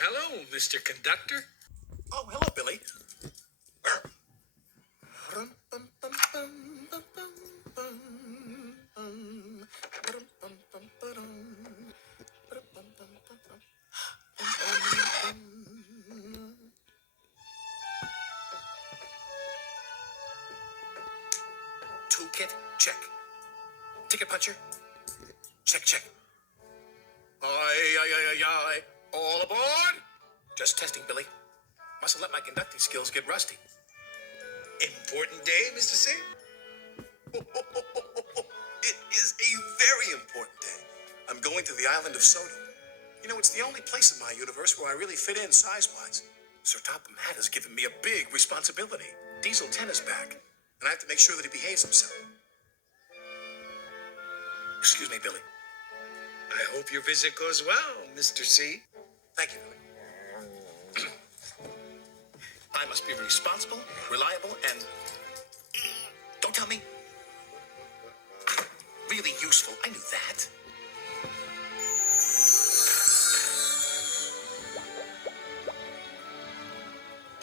hello, Mr. Conductor. Oh, hello, Billy. Toolkit, check. Ticket puncher, check, check. Aye. All aboard! Just testing, Billy. Mustn't let my conducting skills get rusty. Important day, Mr. C? It is a very important day. I'm going to the island of Sodom. You know, it's the only place in my universe where I really fit in size-wise. Sir Topham Hatt has given me a big responsibility. Diesel 10 is back, and I have to make sure that he behaves himself. Excuse me, Billy. I hope your visit goes well, Mr. C. Thank you, Billy. I must be responsible, reliable, and... Don't tell me. Really useful. I knew that.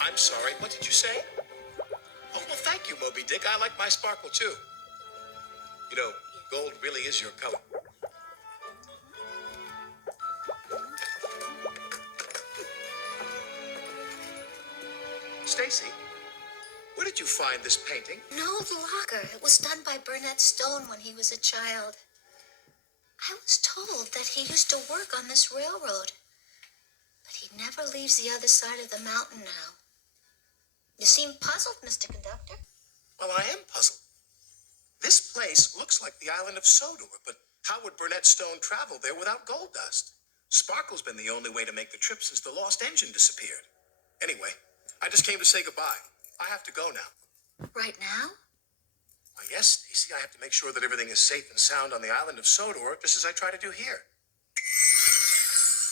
I'm sorry. What did you say? Oh, well, thank you, Moby Dick. I like my sparkle, too. You know, gold really is your color. Stacy, where did you find this painting? An old locker. It was done by Burnett Stone when he was a child. I was told that he used to work on this railroad, but he never leaves the other side of the mountain now. You seem puzzled, Mr. Conductor. Well, I am puzzled. This place looks like the island of Sodor, but how would Burnett Stone travel there without gold dust? Sparkle's been the only way to make the trip since the lost engine disappeared. Anyway, I just came to say goodbye. I have to go now. Right now? Why, yes, Stacy, I have to make sure that everything is safe and sound on the island of Sodor, just as I try to do here.